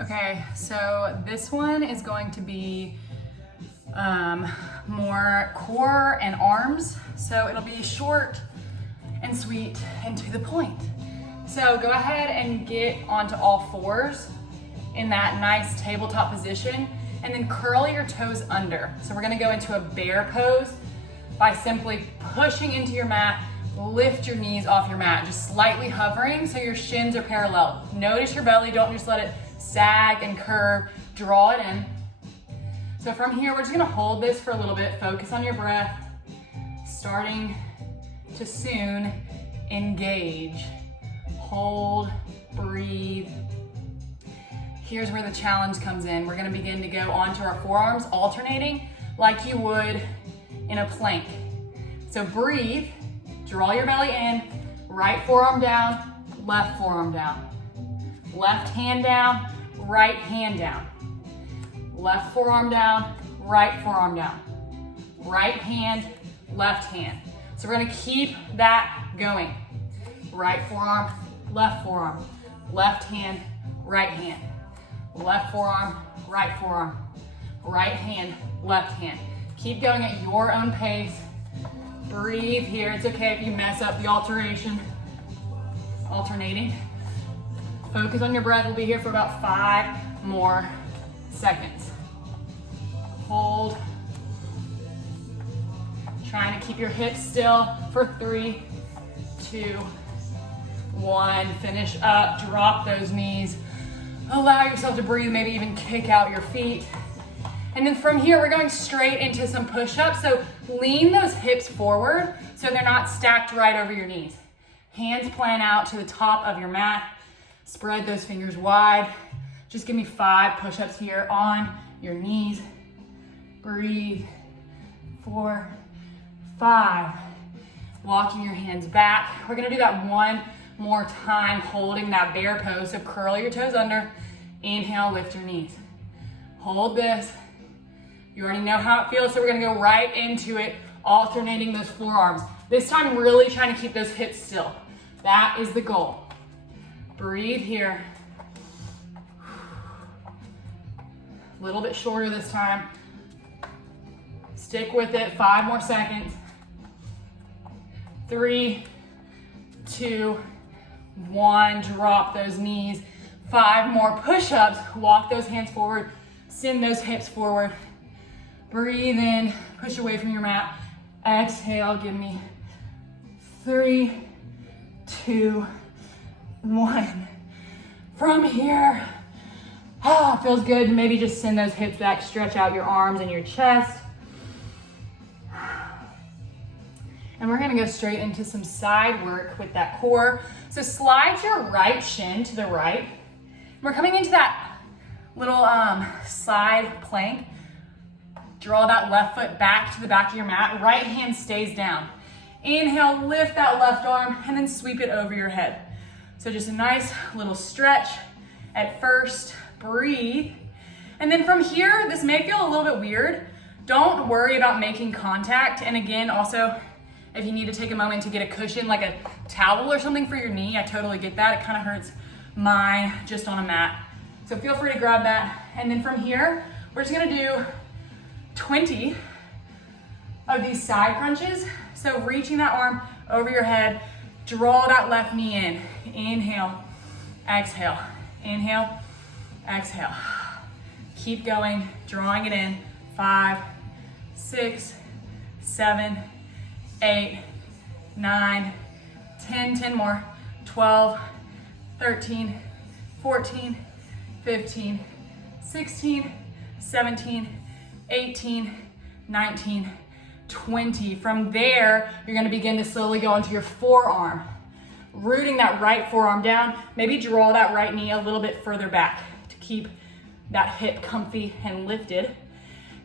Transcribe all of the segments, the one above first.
Okay, so this one is going to be more core and arms. So it'll be short and sweet and to the point. So go ahead and get onto all fours in that nice tabletop position and then curl your toes under. So we're gonna go into a bear pose by simply pushing into your mat. Lift your knees off your mat, just slightly hovering so your shins are parallel. Notice your belly, don't just let it sag and curve, draw it in. So from here, we're just gonna hold this for a little bit, focus on your breath, starting to soon engage. Hold, breathe. Here's where the challenge comes in. We're gonna begin to go onto our forearms, alternating like you would in a plank. So breathe, draw your belly in, right forearm down, left forearm down. Left hand down, right hand down. Left forearm down, right forearm down. Right hand, left hand. So we're gonna keep that going. Right forearm, left forearm. Left hand, right hand. Left forearm, right forearm. Right hand, left hand. Keep going at your own pace. Breathe here. It's okay if you mess up the alternating. Focus on your breath. We'll be here for about 5 more seconds. Hold. Trying to keep your hips still for 3, 2, 1. Finish up. Drop those knees. Allow yourself to breathe. Maybe even kick out your feet. And then from here, we're going straight into some push-ups. So lean those hips forward so they're not stacked right over your knees. Hands plan out to the top of your mat. Spread those fingers wide. Just give me 5 push-ups here on your knees. Breathe. 4, 5. Walking your hands back. We're gonna do that one more time, holding that bear pose. So curl your toes under. Inhale, lift your knees. Hold this. You already know how it feels, so we're gonna go right into it, alternating those forearms. This time, really trying to keep those hips still. That is the goal. Breathe here. A little bit shorter this time. Stick with it, 5 more seconds. 3, 2, 1, drop those knees. 5 more push-ups, walk those hands forward, send those hips forward. Breathe in, push away from your mat. Exhale, give me 3, 2, 1. From here, feels good. Maybe just send those hips back, stretch out your arms and your chest. And we're gonna go straight into some side work with that core. So slide your right shin to the right. We're coming into that little side plank. Draw that left foot back to the back of your mat. Right hand stays down. Inhale, lift that left arm, and then sweep it over your head. So just a nice little stretch at first. Breathe. And then from here, this may feel a little bit weird. Don't worry about making contact. And again, also, if you need to take a moment to get a cushion, like a towel or something for your knee, I totally get that. It kind of hurts mine just on a mat. So feel free to grab that. And then from here, we're just gonna do 20 of these side crunches. So reaching that arm over your head, draw that left knee in. Inhale, exhale, inhale, exhale. Keep going, drawing it in. 5, 6, 7, 8, 9, 10, 10 more, 12, 13, 14, 15, 16, 17, 18, 19, 20. From there, you're gonna begin to slowly go into your forearm. Rooting that right forearm down, maybe draw that right knee a little bit further back to keep that hip comfy and lifted.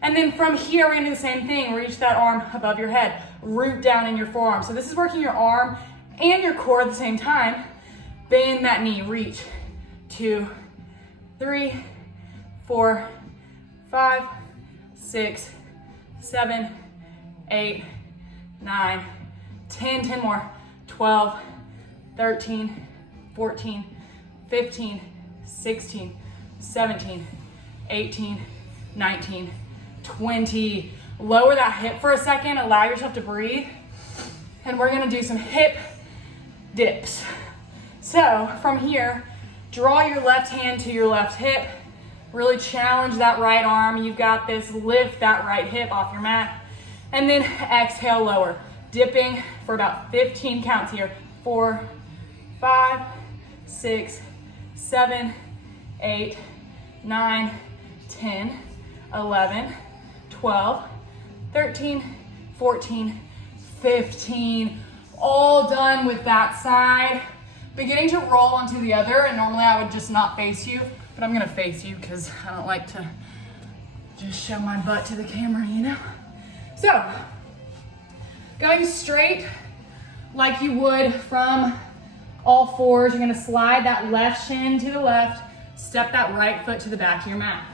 And then from here, we're gonna do the same thing. Reach that arm above your head, root down in your forearm. So this is working your arm and your core at the same time. Bend that knee, reach. 2, 3, 4, 5, 6, 7, 8, 9, 10, 10 more, 12, 13, 14, 15, 16, 17, 18, 19, 20. Lower that hip for a second, allow yourself to breathe. And we're gonna do some hip dips. So from here, draw your left hand to your left hip. Really challenge that right arm. You've got this. Lift that right hip off your mat. And then exhale, lower. Dipping for about 15 counts here. 4, 5, 6, 7, 8, 9, 10, 11, 12, 13, 14, 15. All done with that side. Beginning to roll onto the other, and normally I would just not face you, but I'm gonna face you because I don't like to just show my butt to the camera, you know? So, going straight like you would from all fours, you're gonna slide that left shin to the left, step that right foot to the back of your mat.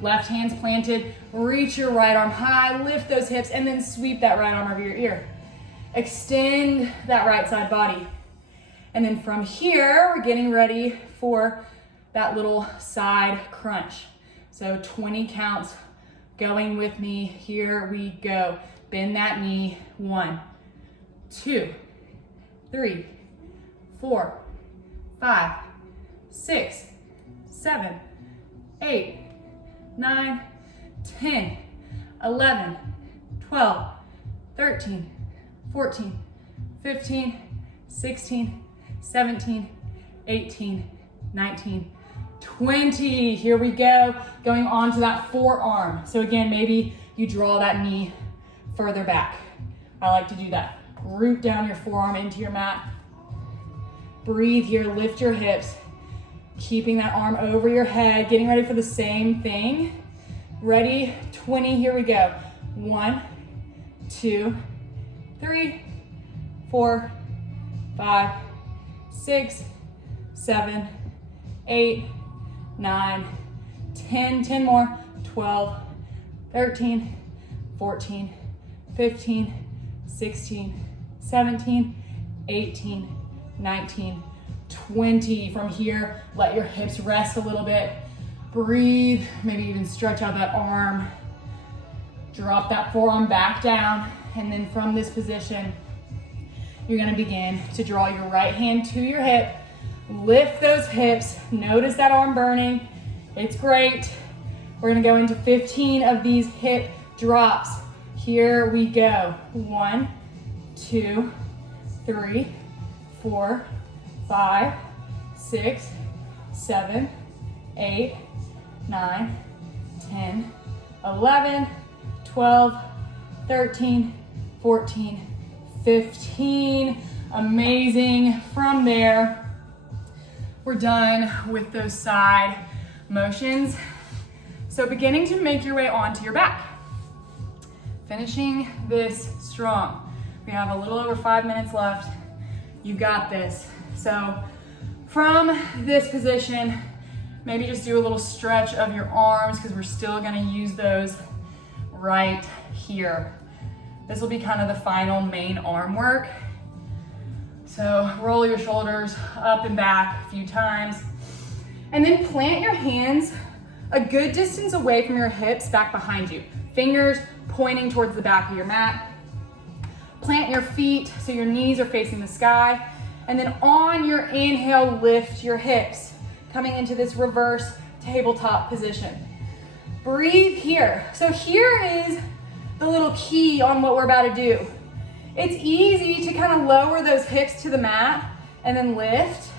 Left hand's planted, reach your right arm high, lift those hips, and then sweep that right arm over your ear. Extend that right side body. And then from here, we're getting ready for that little side crunch. So 20 counts going with me. Here we go. Bend that knee. 1, 2, 3, 4, 5, 6, 7, 8, 9, 10, 11, 12, 13, 14, 15, 16, 17, 18, 19, 20. Here we go. Going on to that forearm. So again, maybe you draw that knee further back. I like to do that. Root down your forearm into your mat. Breathe here, lift your hips. Keeping that arm over your head, getting ready for the same thing. Ready? 20, here we go. 1, 2, 3, 4, 5, 6, 7, 8, 9, 10, 10 more, 12, 13, 14, 15, 16, 17, 18, 19, 20. From here, let your hips rest a little bit. Breathe, maybe even stretch out that arm. Drop that forearm back down. And then from this position, you're gonna begin to draw your right hand to your hip. Lift those hips. Notice that arm burning. It's great. We're gonna go into 15 of these hip drops. Here we go. 1, 2, 3, 4, 5, 6, 7, 8, 9, 10, 11, 12, 13, 14, 15. Amazing. From there, we're done with those side motions. So beginning to make your way onto your back. Finishing this strong. We have a little over 5 minutes left. You got this. So from this position, maybe just do a little stretch of your arms because we're still gonna use those right here. This will be kind of the final main arm work. So roll your shoulders up and back a few times. And then plant your hands a good distance away from your hips back behind you. Fingers pointing towards the back of your mat. Plant your feet so your knees are facing the sky. And then on your inhale, lift your hips, coming into this reverse tabletop position. Breathe here. So here is the little key on what we're about to do. It's easy to kind of lower those hips to the mat and then lift.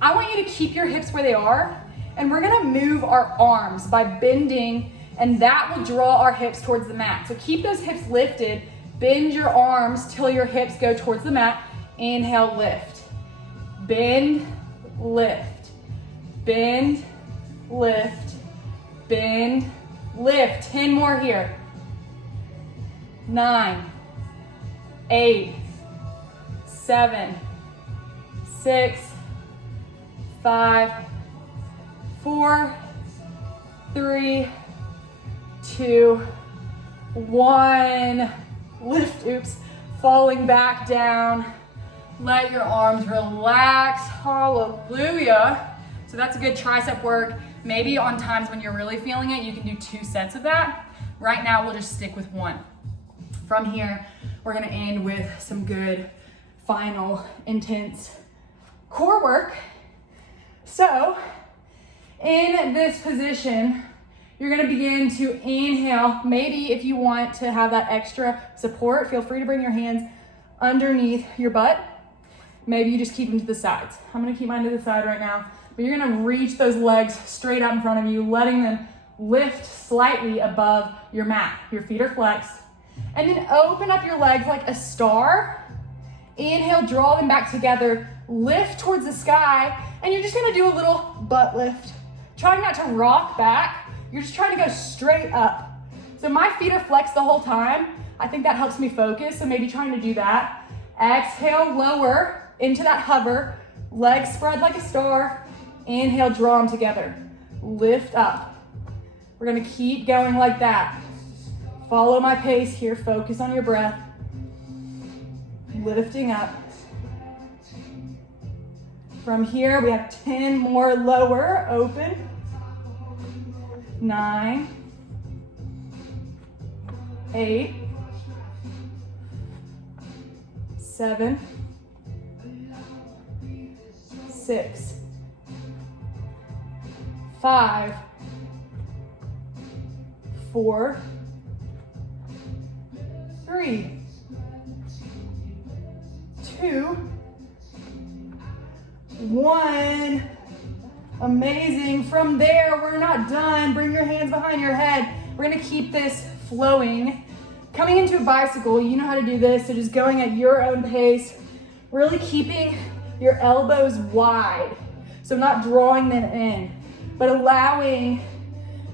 I want you to keep your hips where they are, and we're gonna move our arms by bending, and that will draw our hips towards the mat. So keep those hips lifted, bend your arms till your hips go towards the mat. Inhale, lift. Bend, lift. Bend, lift. Bend, lift. 10 more here. 9, 8, 7, 6, 5, 4, 3, 2, 1. Lift, oops, falling back down. Let your arms relax, hallelujah. So that's a good tricep work. Maybe on times when you're really feeling it, you can do 2 sets of that. Right now, we'll just stick with 1. From here, we're gonna end with some good final intense core work. So in this position, you're gonna begin to inhale. Maybe if you want to have that extra support, feel free to bring your hands underneath your butt. Maybe you just keep them to the sides. I'm gonna keep mine to the side right now, but you're gonna reach those legs straight out in front of you, letting them lift slightly above your mat. Your feet are flexed. And then open up your legs like a star. Inhale, draw them back together, lift towards the sky, and you're just gonna do a little butt lift. Try not to rock back. You're just trying to go straight up. So my feet are flexed the whole time. I think that helps me focus, so maybe trying to do that. Exhale, lower into that hover. Legs spread like a star. Inhale, draw them together. Lift up. We're gonna keep going like that. Follow my pace here, focus on your breath. Lifting up. From here, we have 10 more lower, open. 9, 8, 7, 6, 5, 4, 3, 2, 1. Amazing. From there, we're not done. Bring your hands behind your head. We're gonna keep this flowing. Coming into a bicycle, you know how to do this, so just going at your own pace, really keeping your elbows wide. So not drawing them in, but allowing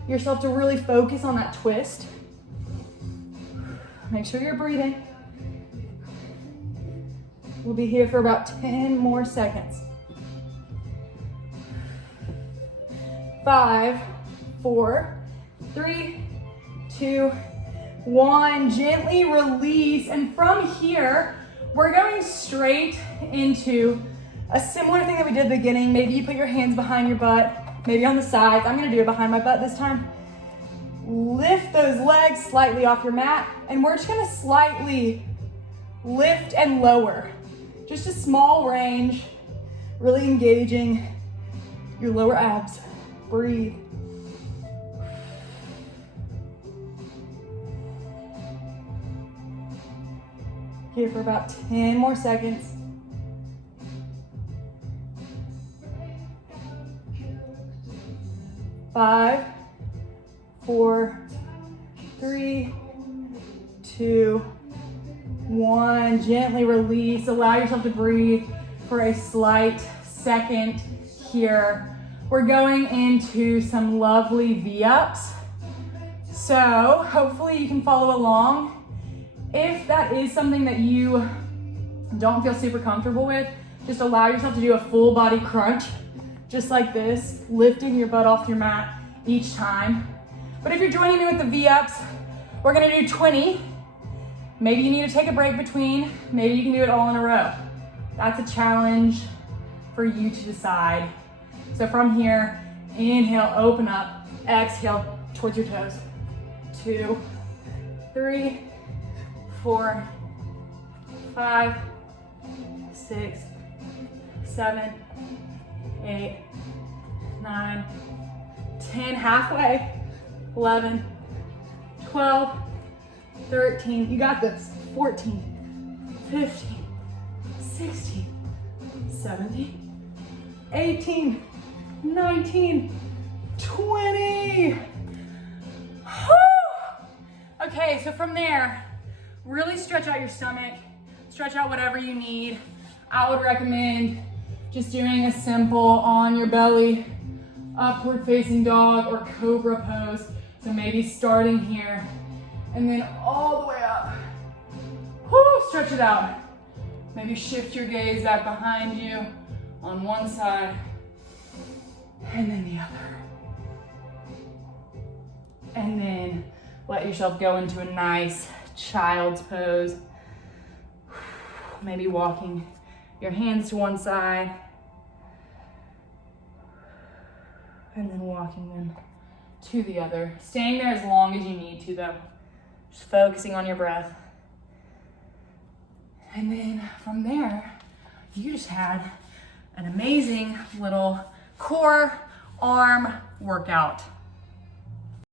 yourself to really focus on that twist. Make sure you're breathing. We'll be here for about 10 more seconds. 5, 4, 3, 2, 1. Gently release. And from here, we're going straight into a similar thing that we did at the beginning. Maybe you put your hands behind your butt, maybe on the sides. I'm gonna do it behind my butt this time. Lift those legs slightly off your mat, and we're just gonna slightly lift and lower. Just a small range, really engaging your lower abs. Breathe. Here for about 10 more seconds. 5, 4, 3, 2, 1. Gently release. Allow yourself to breathe for a slight second here. We're going into some lovely V-ups. So hopefully you can follow along. If that is something that you don't feel super comfortable with, just allow yourself to do a full body crunch, just like this, lifting your butt off your mat each time. But if you're joining me with the V-ups, we're gonna do 20. Maybe you need to take a break between, maybe you can do it all in a row. That's a challenge for you to decide. So from here, inhale, open up, exhale towards your toes. 2, 3, 4, 5, 6, 7, 8, 9, 10, halfway, 11, 12, 13, you got this, 14, 15, 16, 17, 18, 19, 20. Whew. Okay, so from there, really stretch out your stomach, stretch out whatever you need. I would recommend just doing a simple on your belly, upward facing dog or cobra pose. So maybe starting here and then all the way up. Whoo, stretch it out. Maybe shift your gaze back behind you on one side and then the other. And then let yourself go into a nice child's pose. Maybe walking your hands to one side. And then walking them to the other. Staying there as long as you need to though. Just focusing on your breath. And then from there, you just had an amazing little core arm workout.